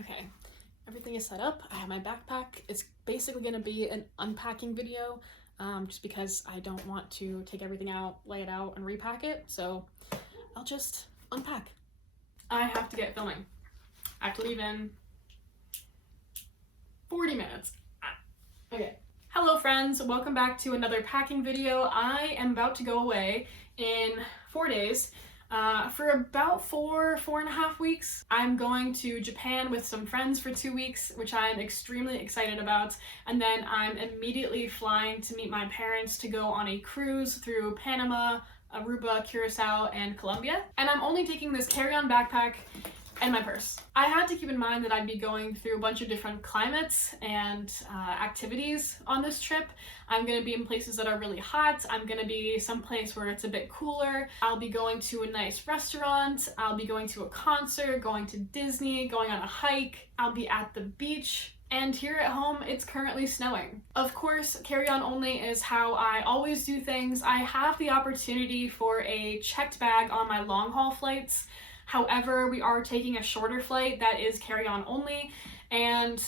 Okay, everything is set up. I have my backpack. It's basically going to be an unpacking video, just because I don't want to take everything out, lay it out, and repack it. So I'll just unpack. I have to get filming. I have to leave in 40 minutes. Okay. Hello friends, welcome back to another packing video. I am about to go away in 4 days. For about four and a half weeks. I'm going to Japan with some friends for 2 weeks, which I'm extremely excited about. And then I'm immediately flying to meet my parents to go on a cruise through Panama, Aruba, Curacao, and Colombia. And I'm only taking this carry-on backpack and my purse. I had to keep in mind that I'd be going through a bunch of different climates and activities on this trip. I'm gonna be in places that are really hot. I'm gonna be someplace where it's a bit cooler. I'll be going to a nice restaurant. I'll be going to a concert, going to Disney, going on a hike. I'll be at the beach. And here at home, it's currently snowing. Of course, carry-on only is how I always do things. I have the opportunity for a checked bag on my long-haul flights. However, we are taking a shorter flight that is carry-on only, and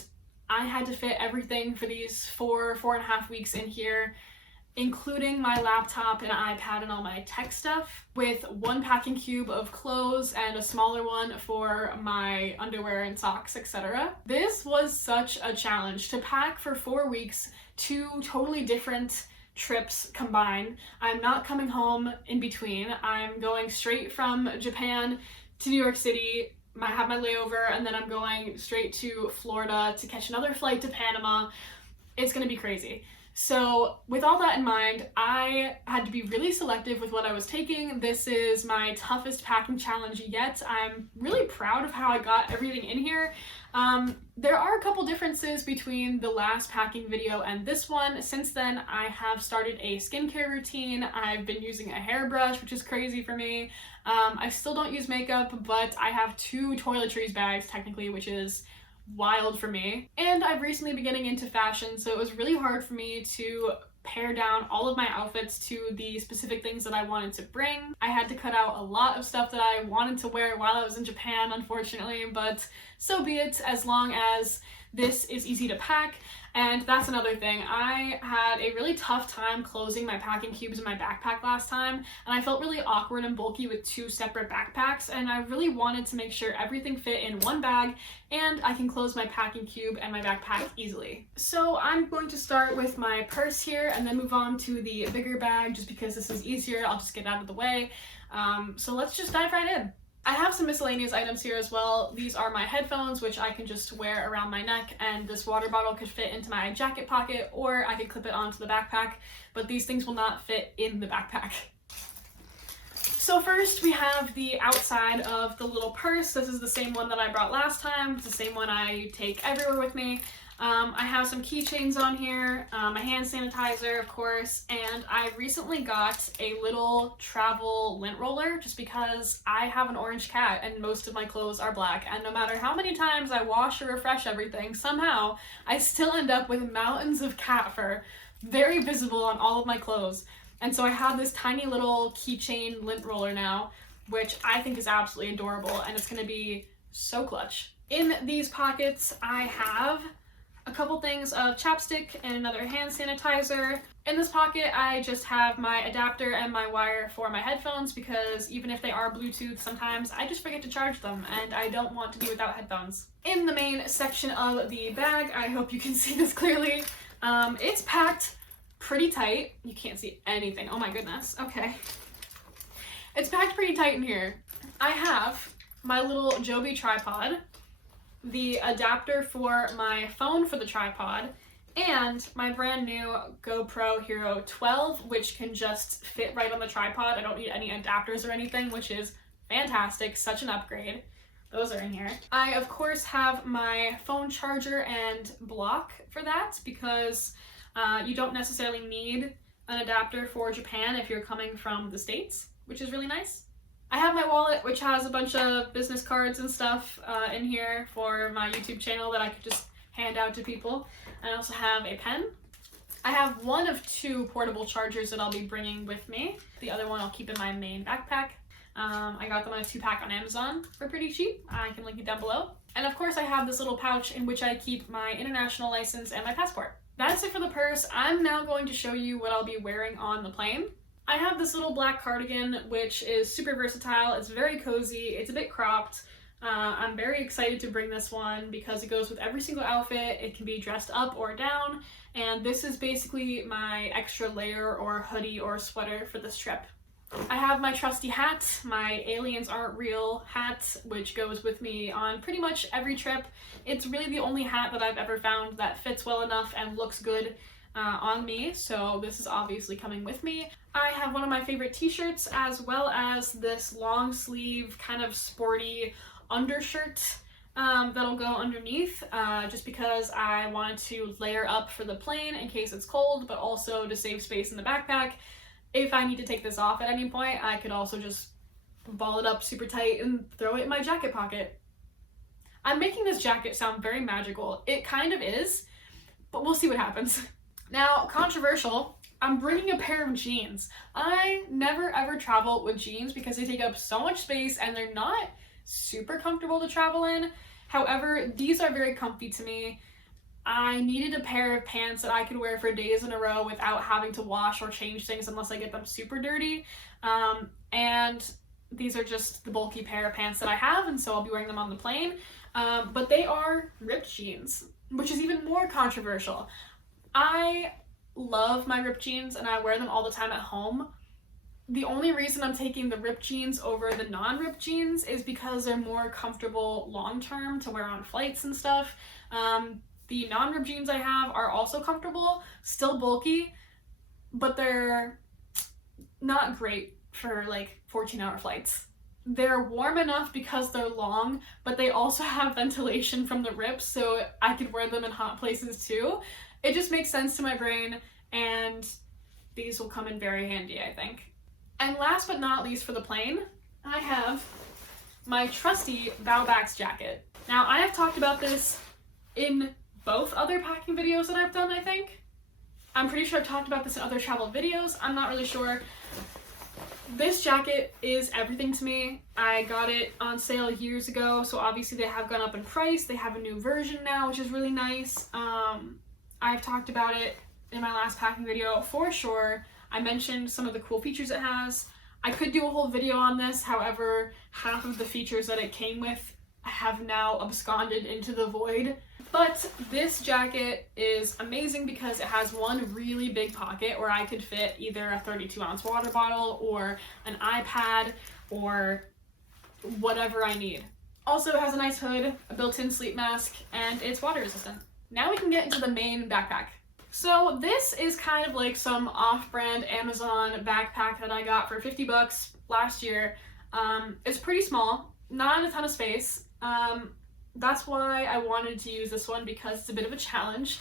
I had to fit everything for these four and a half weeks in here, including my laptop and iPad and all my tech stuff, with one packing cube of clothes and a smaller one for my underwear and socks, etc. This was such a challenge to pack for 4 weeks, 2 totally different trips combined. I'm not coming home in between. I'm going straight from Japan to New York City. I have my layover, and then I'm going straight to Florida to catch another flight to Panama. It's gonna be crazy. So with all that in mind, I had to be really selective with what I was taking. This is my toughest packing challenge yet. I'm really proud of how I got everything in here. There are a couple differences between the last packing video and this one. Since then, I have started a skincare routine. I've been using a hairbrush, which is crazy for me. I still don't use makeup, but I have 2 Toiletries bags technically, which is wild for me. And I've recently been getting into fashion, so it was really hard for me to pare down all of my outfits to the specific things that I wanted to bring. I had to cut out a lot of stuff that I wanted to wear while I was in Japan, unfortunately, but so be it, as long as this is easy to pack. And that's another thing. I had a really tough time closing my packing cubes in my backpack last time, and I felt really awkward and bulky with 2 separate backpacks, and I really wanted to make sure everything fit in one bag and I can close my packing cube and my backpack easily. So I'm going to start with my purse here and then move on to the bigger bag just because this is easier. I'll just get out of the way. So let's just dive right in. I have some miscellaneous items here as well. These are my headphones, which I can just wear around my neck, and this water bottle could fit into my jacket pocket, or I could clip it onto the backpack, but these things will not fit in the backpack. So first we have the outside of the little purse. This is the same one that I brought last time. It's the same one I take everywhere with me. I have some keychains on here, a hand sanitizer, of course, and I recently got a little travel lint roller just because I have an orange cat and most of my clothes are black, and no matter how many times I wash or refresh everything, somehow I still end up with mountains of cat fur, very visible on all of my clothes. And so I have this tiny little keychain lint roller now, which I think is absolutely adorable, and it's going to be so clutch. In these pockets, I have a couple things of chapstick and another hand sanitizer. In this pocket, I just have my adapter and my wire for my headphones because even if they are Bluetooth, sometimes I just forget to charge them and I don't want to be without headphones. In the main section of the bag, I hope you can see this clearly, it's packed pretty tight. You can't see anything. Oh my goodness. Okay. It's packed pretty tight in here. I have my little Joby tripod, the adapter for my phone for the tripod, and my brand new GoPro Hero 12, which can just fit right on the tripod. I don't need any adapters or anything, which is fantastic. Such an upgrade. Those are in here. I, of course, have my phone charger and block for that because you don't necessarily need an adapter for Japan if you're coming from the States, which is really nice. I have my wallet, which has a bunch of business cards and stuff in here for my YouTube channel that I could just hand out to people. I also have a pen. I have one of 2 portable chargers that I'll be bringing with me. The other one I'll keep in my main backpack. I got them on a 2-pack on Amazon for pretty cheap. I can link it down below. And of course I have this little pouch in which I keep my international license and my passport. That's it for the purse. I'm now going to show you what I'll be wearing on the plane. I have this little black cardigan, which is super versatile. It's very cozy. It's a bit cropped. I'm very excited to bring this one because it goes with every single outfit. It can be dressed up or down, and this is basically my extra layer or hoodie or sweater for this trip. I have my trusty hat, my aliens aren't real hat, which goes with me on pretty much every trip. It's really the only hat that I've ever found that fits well enough and looks good on me, so this is obviously coming with me. I have one of my favorite t-shirts as well as this long sleeve kind of sporty undershirt that'll go underneath just because I wanted to layer up for the plane in case it's cold, but also to save space in the backpack. If I need to take this off at any point, I could also just ball it up super tight and throw it in my jacket pocket. I'm making this jacket sound very magical. It kind of is, but we'll see what happens. Now, controversial, I'm bringing a pair of jeans. I never ever travel with jeans because they take up so much space and they're not super comfortable to travel in. However, these are very comfy to me. I needed a pair of pants that I could wear for days in a row without having to wash or change things unless I get them super dirty. And these are just the bulky pair of pants that I have, and so I'll be wearing them on the plane. But they are ripped jeans, which is even more controversial. I love my ripped jeans and I wear them all the time at home. The only reason I'm taking the ripped jeans over the non-ripped jeans is because they're more comfortable long-term to wear on flights and stuff. The non-ripped jeans I have are also comfortable, still bulky, but they're not great for like 14-hour flights. They're warm enough because they're long, but they also have ventilation from the rips, so I could wear them in hot places too. It just makes sense to my brain, and these will come in very handy, I think. And last but not least for the plane, I have my trusty Bowbax jacket. Now, I have talked about this in both other packing videos that I've done, I think. I'm pretty sure I've talked about this in other travel videos. I'm not really sure. This jacket is everything to me. I got it on sale years ago, so obviously they have gone up in price. They have a new version now, which is really nice. I've talked about it in my last packing video for sure. I mentioned some of the cool features it has. I could do a whole video on this, however, half of the features that it came with have now absconded into the void. But this jacket is amazing because it has one really big pocket where I could fit either a 32-ounce water bottle or an iPad or whatever I need. Also, it has a nice hood, a built-in sleep mask, and it's water resistant. Now we can get into the main backpack. So this is kind of like some off-brand Amazon backpack that I got for 50 bucks last year. It's pretty small, not a ton of space. That's why I wanted to use this one because it's a bit of a challenge.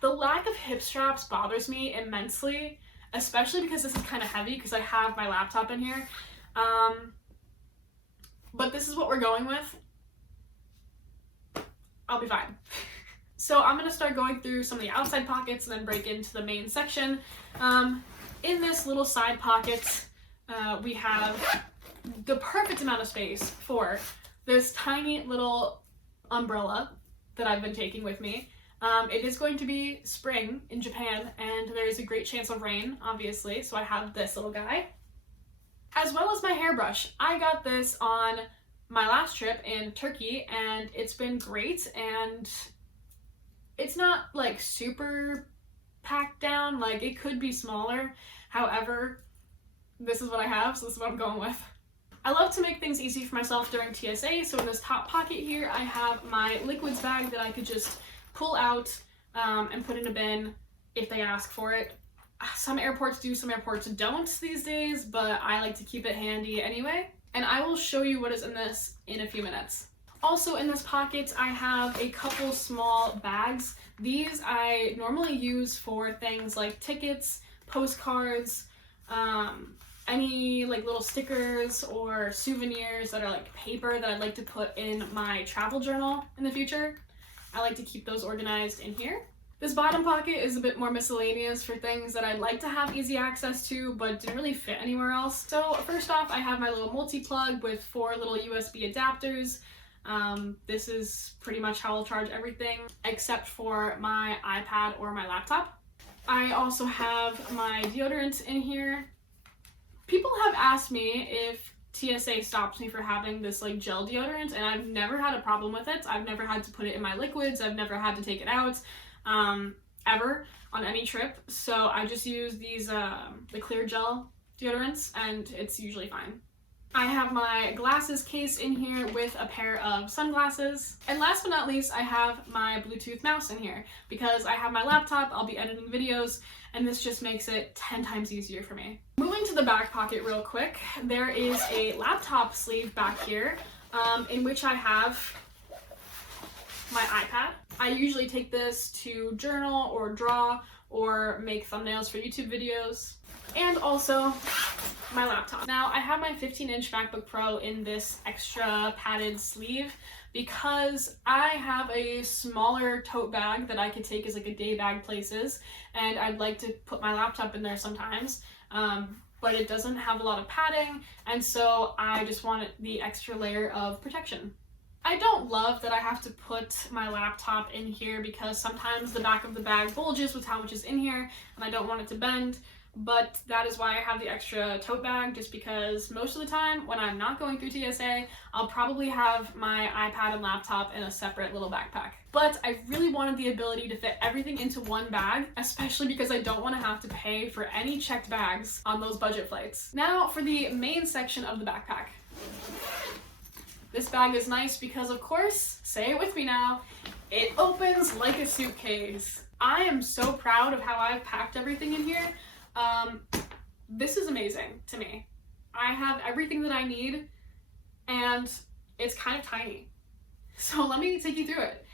The lack of hip straps bothers me immensely, especially because this is kind of heavy because I have my laptop in here. But this is what we're going with. I'll be fine. So I'm going to start going through some of the outside pockets and then break into the main section. In this little side pocket, we have the perfect amount of space for this tiny little umbrella that I've been taking with me. It is going to be spring in Japan and there is a great chance of rain, obviously, so I have this little guy. As well as my hairbrush. I got this on my last trip in Turkey and it's been great, and it's not like super packed down, like it could be smaller. However, this is what I have, so this is what I'm going with. I love to make things easy for myself during TSA, so in this top pocket here I have my liquids bag that I could just pull out and put in a bin if they ask for it. Some airports do, some airports don't these days, but I like to keep it handy anyway. And I will show you what is in this in a few minutes. Also in this pocket, I have a couple small bags. These I normally use for things like tickets, postcards, any like little stickers or souvenirs that are like paper that I'd like to put in my travel journal in the future. I like to keep those organized in here. This bottom pocket is a bit more miscellaneous for things that I'd like to have easy access to but didn't really fit anywhere else. So first off, I have my little multi-plug with 4 little USB adapters. This is pretty much how I'll charge everything except for my iPad or my laptop. I also have my deodorant in here. People have asked me if TSA stops me for having this like gel deodorant, and I've never had a problem with it. I've never had to put it in my liquids. I've never had to take it out ever on any trip. So I just use these the clear gel deodorants, and it's usually fine. I have my glasses case in here with a pair of sunglasses. And last but not least, I have my Bluetooth mouse in here because I have my laptop, I'll be editing videos, and this just makes it 10 times easier for me. Moving to the back pocket real quick, there is a laptop sleeve back here in which I have my iPad. I usually take this to journal or draw or make thumbnails for YouTube videos. And also my laptop. Now I have my 15-inch MacBook Pro in this extra padded sleeve because I have a smaller tote bag that I could take as like a day bag places, and I'd like to put my laptop in there sometimes, but it doesn't have a lot of padding, and so I just wanted the extra layer of protection. I don't love that I have to put my laptop in here because sometimes the back of the bag bulges with how much is in here and I don't want it to bend. But that is why I have the extra tote bag, just because most of the time when I'm not going through TSA, I'll probably have my iPad and laptop in a separate little backpack. But I really wanted the ability to fit everything into one bag, especially because I don't want to have to pay for any checked bags on those budget flights. Now for the main section of the backpack. This bag is nice because, of course, say it with me now, it opens like a suitcase. I am so proud of how I've packed everything in here. This is amazing to me. I have everything that I need, and it's kind of tiny. So let me take you through it.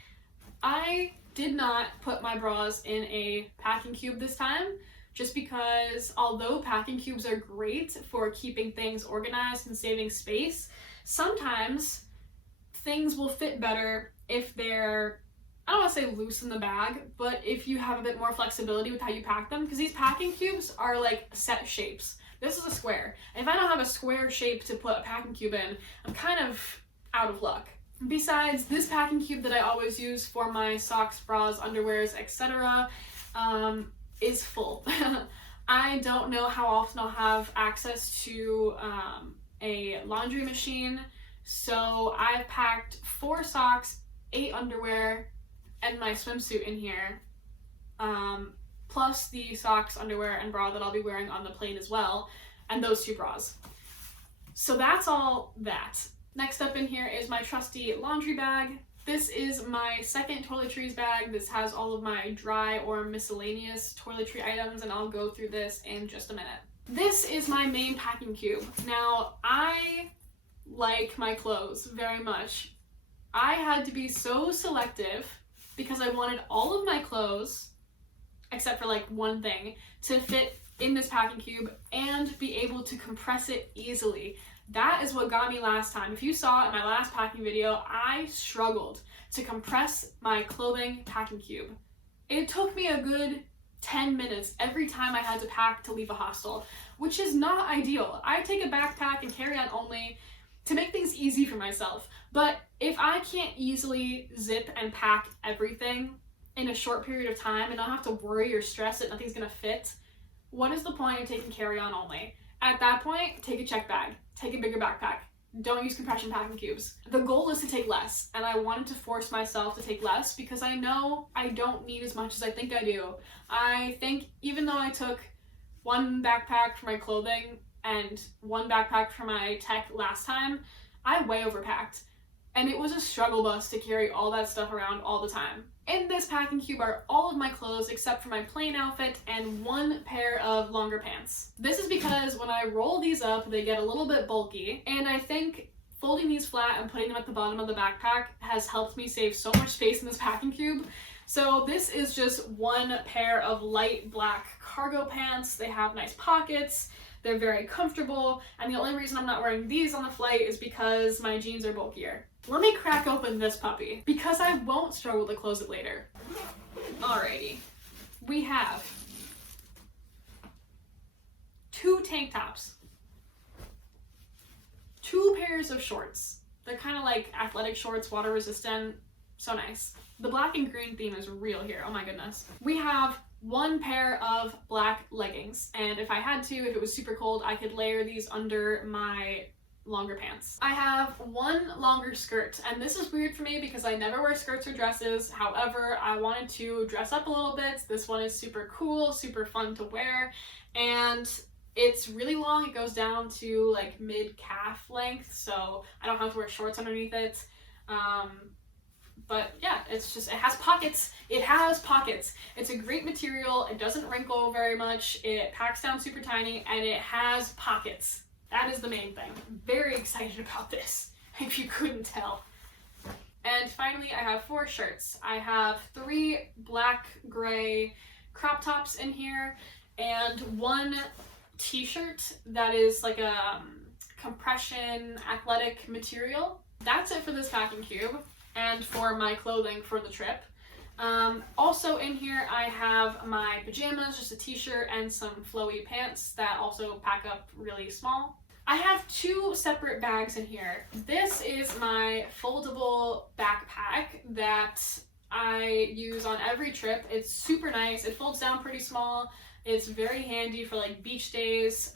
I did not put my bras in a packing cube this time, just because although packing cubes are great for keeping things organized and saving space, sometimes things will fit better if they're, I don't want to say loose in the bag, but if you have a bit more flexibility with how you pack them, because these packing cubes are like set shapes. This is a square. And if I don't have a square shape to put a packing cube in, I'm kind of out of luck. Besides, this packing cube that I always use for my socks, bras, underwears, etc. Is full. I don't know how often I'll have access to a laundry machine, so I've packed 4 socks, 8 underwear, and my swimsuit in here, plus the socks, underwear, and bra that I'll be wearing on the plane as well, and those 2 bras. So that's all that. Next up in here is my trusty laundry bag. This is my second Toiletries bag. This has all of my dry or miscellaneous toiletry items, and I'll go through this in just a minute. This is my main packing cube. Now, I like my clothes very much. I had to be so selective because I wanted all of my clothes, except for like one thing, to fit in this packing cube and be able to compress it easily. That is what got me last time. If you saw in my last packing video, I struggled to compress my clothing packing cube. It took me a good 10 minutes every time I had to pack to leave a hostel, which is not ideal. I take a backpack and carry on only to make things easy for myself. But if I can't easily zip and pack everything in a short period of time and not have to worry or stress that nothing's gonna fit, what is the point of taking carry-on only? At that point, take a check bag, take a bigger backpack. Don't use compression packing cubes. The goal is to take less, and I wanted to force myself to take less because I know I don't need as much as I think I do. I think even though I took 1 backpack for my clothing and 1 backpack for my tech last time, I way overpacked. And it was a struggle bus to carry all that stuff around all the time. In this packing cube are all of my clothes except for my plain outfit and 1 pair of longer pants. This is because when I roll these up, they get a little bit bulky, and I think folding these flat and putting them at the bottom of the backpack has helped me save so much space in this packing cube. So this is just 1 pair of light black cargo pants. They have nice pockets, they're very comfortable, and the only reason I'm not wearing these on the flight is because my jeans are bulkier. Let me crack open this puppy, because I won't struggle to close it later. Alrighty. We have 2 tank tops, 2 pairs of shorts, They're kind of like athletic shorts, water resistant, so nice. The black and green theme is real here, oh my goodness. We have one pair of black leggings, and if I had to, if it was super cold, I could layer these under my longer pants. I have one longer skirt, and this is weird for me because I never wear skirts or dresses. However, I wanted to dress up a little bit. This one is super cool, super fun to wear, and it's really long. It goes down to like mid-calf length, so I don't have to wear shorts underneath it. But yeah, it's just, it has pockets. It has pockets. It's a great material. It doesn't wrinkle very much. It packs down super tiny, and it has pockets. That is the main thing. I'm very excited about this, if you couldn't tell. And finally, I have 4 shirts. I have 3 black gray crop tops in here, and 1 t-shirt that is like a compression athletic material. That's it for this packing cube and for my clothing for the trip. Also in here I have my pajamas, just a t-shirt and some flowy pants that also pack up really small. I have 2 separate bags in here. This is my foldable backpack that I use on every trip. It's super nice. It folds down pretty small. It's very handy for like beach days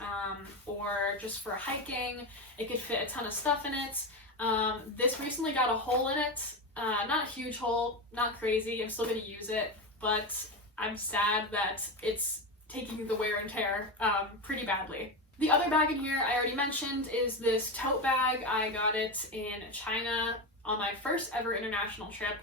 or just for hiking. It could fit a ton of stuff in it. This recently got a hole in it. Not a huge hole, not crazy. I'm still going to use it, but I'm sad that it's taking the wear and tear pretty badly. The other bag in here I already mentioned is this tote bag. I got it in China on my first ever international trip.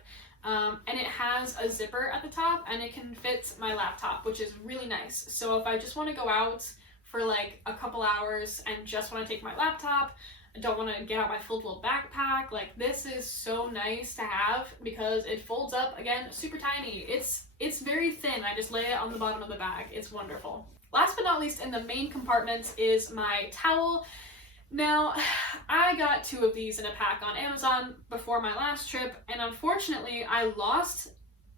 And it has a zipper at the top, and it can fit my laptop, which is really nice. So if I just want to go out for like a couple hours and just want to take my laptop, I don't want to get out my foldable backpack, like this is so nice to have because it folds up, again, super tiny. It's very thin. I just lay it on the bottom of the bag. It's wonderful. Last but not least, in the main compartment is my towel. Now, I got 2 of these in a pack on Amazon before my last trip, and unfortunately, I lost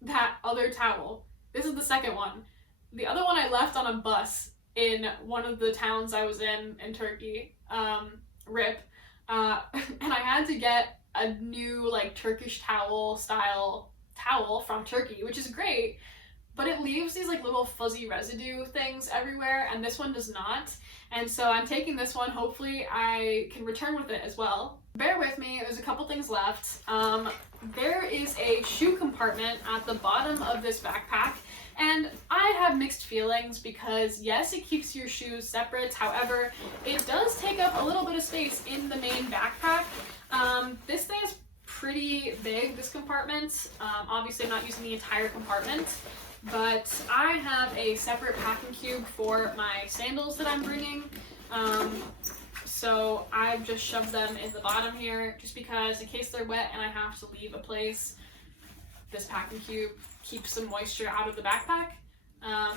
that other towel. This is the second one. The other one I left on a bus in one of the towns I was in Turkey, RIP, and I had to get a new like Turkish towel style towel from Turkey, which is great, but it leaves these like little fuzzy residue things everywhere, and this one does not. And so I'm taking this one. Hopefully I can return with it as well. Bear with me, there's a couple things left. There is a shoe compartment at the bottom of this backpack, and I have mixed feelings because yes, it keeps your shoes separate. However, it does take up a little bit of space in the main backpack. This thing is pretty big, this compartment. Obviously I'm not using the entire compartment, but I have a separate packing cube for my sandals that I'm bringing. So I've just shoved them in the bottom here just because in case they're wet and I have to leave a place, this packing cube keeps some moisture out of the backpack.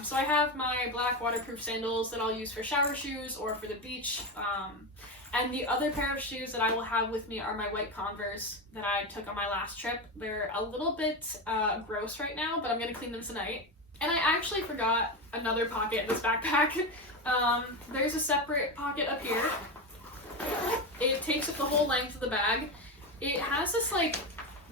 So I have my black waterproof sandals that I'll use for shower shoes or for the beach. And the other pair of shoes that I will have with me are my white Converse that I took on my last trip. They're a little bit gross right now, but I'm going to clean them tonight. And I actually forgot another pocket in this backpack. There's a separate pocket up here. It takes up the whole length of the bag. It has this like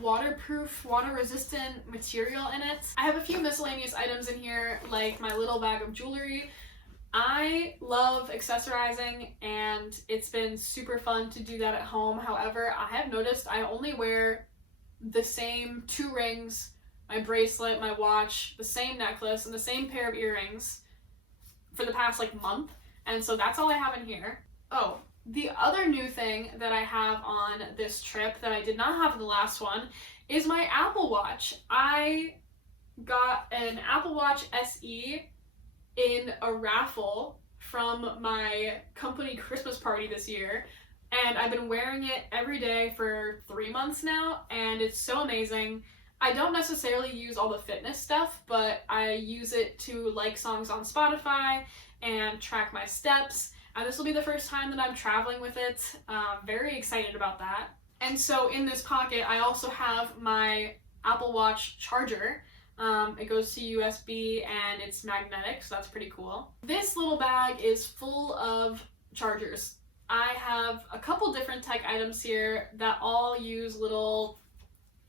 waterproof, water-resistant material in it. I have a few miscellaneous items in here, like my little bag of jewelry. I love accessorizing, and it's been super fun to do that at home. However, I have noticed I only wear the same 2 rings, my bracelet, my watch, the same necklace, and the same pair of earrings for the past like month, and so that's all I have in here. Oh, the other new thing that I have on this trip that I did not have in the last one is my Apple Watch. I got an Apple Watch SE in a raffle from my company Christmas party this year, and I've been wearing it every day for 3 months now, and it's so amazing. I don't necessarily use all the fitness stuff, but I use it to like songs on Spotify and track my steps, and this will be the first time that I'm traveling with it. Very excited about that. And so in this pocket I also have my Apple Watch charger. It goes to USB and it's magnetic, so that's pretty cool. This little bag is full of chargers. I have a couple different tech items here that all use little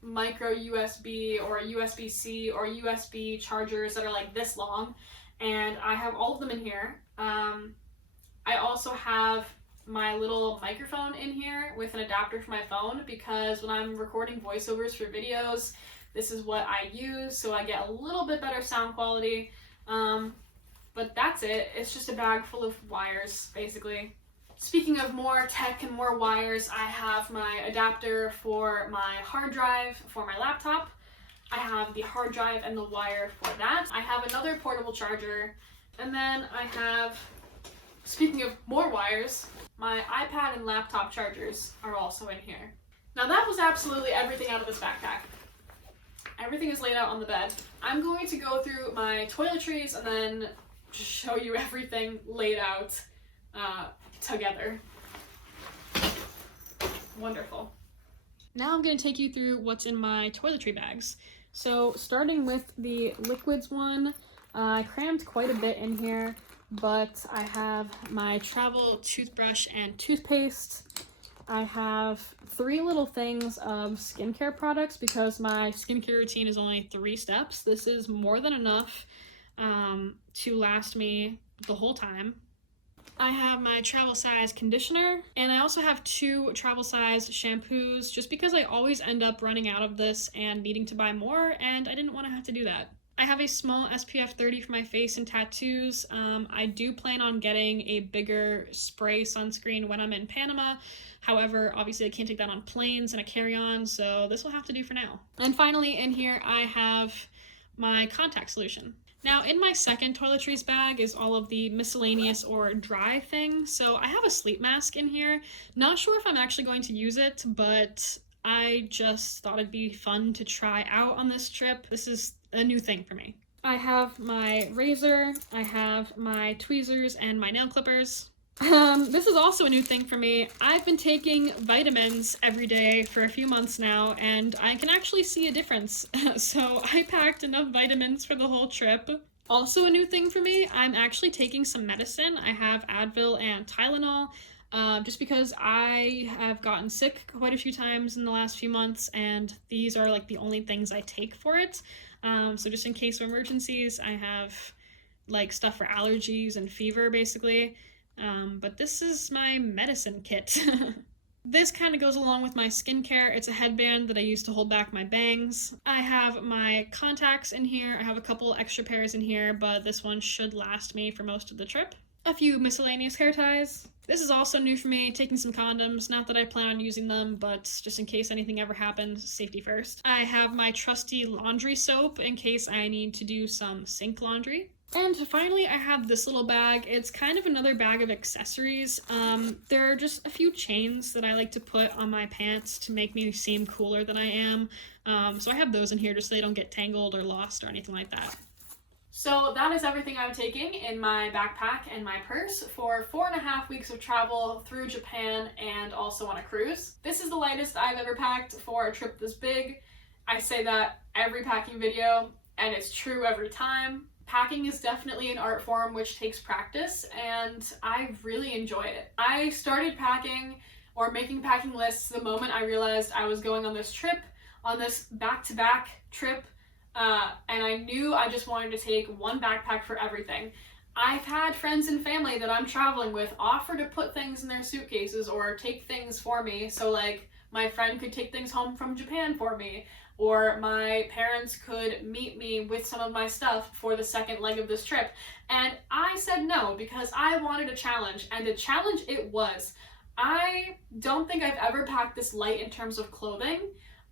micro USB or USB-C or USB chargers that are like this long, and I have all of them in here. I also have my little microphone in here with an adapter for my phone, because when I'm recording voiceovers for videos, this is what I use, so I get a little bit better sound quality. But that's it. It's just a bag full of wires, basically. Speaking of more tech and more wires, I have my adapter for my hard drive for my laptop. I have the hard drive and the wire for that. I have another portable charger. And then I have, speaking of more wires, my iPad and laptop chargers are also in here. Now that was absolutely everything out of this backpack. Everything is laid out on the bed. I'm going to go through my toiletries and then show you everything laid out together. Wonderful. Now I'm going to take you through what's in my toiletry bags. So starting with the liquids one, I crammed quite a bit in here, but I have my travel toothbrush and toothpaste. I have 3 little things of skincare products because my skincare routine is only 3 steps. This is more than enough to last me the whole time. I have my travel size conditioner, and I also have 2 travel size shampoos just because I always end up running out of this and needing to buy more, and I didn't want to have to do that. I have a small SPF 30 for my face and tattoos. I do plan on getting a bigger spray sunscreen when I'm in Panama. However, obviously I can't take that on planes and a carry-on, so this will have to do for now. And finally in here I have my contact solution. Now in my second toiletries bag is all of the miscellaneous or dry things. So I have a sleep mask in here. Not sure if I'm actually going to use it, but I just thought it'd be fun to try out on this trip. This is a new thing for me. I have my razor, I have my tweezers and my nail clippers. This is also a new thing for me. I've been taking vitamins every day for a few months now, and I can actually see a difference. So I packed enough vitamins for the whole trip. Also a new thing for me, I'm actually taking some medicine. I have Advil and Tylenol, just because I have gotten sick quite a few times in the last few months, and these are like the only things I take for it. So just in case of emergencies, I have like stuff for allergies and fever, basically. But this is my medicine kit. This kind of goes along with my skincare. It's a headband that I use to hold back my bangs. I have my contacts in here. I have a couple extra pairs in here, but this one should last me for most of the trip. A few miscellaneous hair ties. This is also new for me, taking some condoms. Not that I plan on using them, but just in case anything ever happens, safety first. I have my trusty laundry soap in case I need to do some sink laundry. And finally, I have this little bag. It's kind of another bag of accessories. There are just a few chains that I like to put on my pants to make me seem cooler than I am. So I have those in here just so they don't get tangled or lost or anything like that. So that is everything I'm taking in my backpack and my purse for 4.5 weeks of travel through Japan and also on a cruise. This is the lightest I've ever packed for a trip this big. I say that every packing video, and it's true every time. Packing is definitely an art form which takes practice, and I really enjoy it. I started packing or making packing lists the moment I realized I was going on this trip, on this back-to-back trip, and I knew I just wanted to take one backpack for everything. I've had friends and family that I'm traveling with offer to put things in their suitcases or take things for me, so like my friend could take things home from Japan for me, or my parents could meet me with some of my stuff for the second leg of this trip. And I said no because I wanted a challenge, and a challenge it was. I don't think I've ever packed this light in terms of clothing,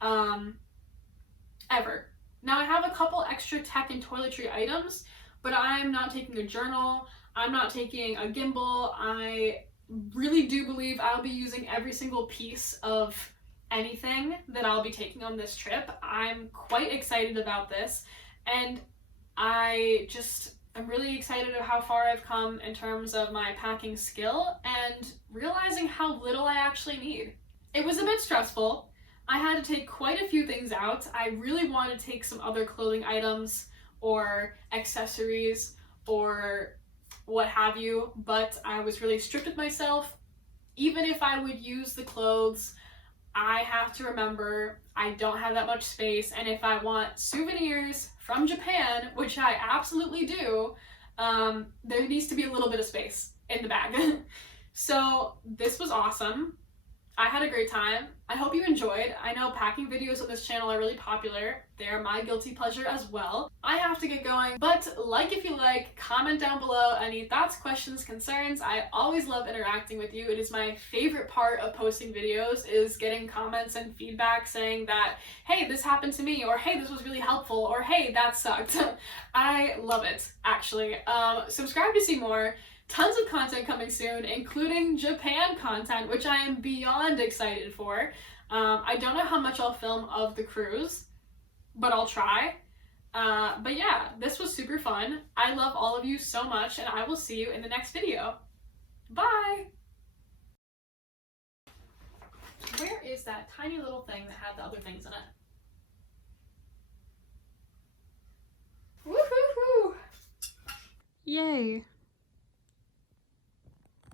ever. Now I have a couple extra tech and toiletry items, but I'm not taking a journal, I'm not taking a gimbal. I really do believe I'll be using every single piece of anything that I'll be taking on this trip. I'm quite excited about this, and I'm really excited about how far I've come in terms of my packing skill and realizing how little I actually need. It was a bit stressful. I had to take quite a few things out. I really wanted to take some other clothing items or accessories or what have you, but I was really strict with myself even if I would use the clothes, I have to remember I don't have that much space, and if I want souvenirs from Japan, which I absolutely do, there needs to be a little bit of space in the bag. So this was awesome. I had a great time. I hope you enjoyed. I know packing videos on this channel are really popular. They're my guilty pleasure as well. I have to get going, but like if you like, comment down below any thoughts, questions, concerns. I always love interacting with you. It is my favorite part of posting videos, is getting comments and feedback saying that, hey, this happened to me, or hey, this was really helpful, or hey, that sucked. I love it, actually. Subscribe to see more. Tons of content coming soon, including Japan content, which I am beyond excited for. I don't know how much I'll film of the cruise, but I'll try. But yeah, this was super fun. I love all of you so much, and I will see you in the next video. Bye! Where is that tiny little thing that had the other things in it? Woo-hoo-hoo! Yay!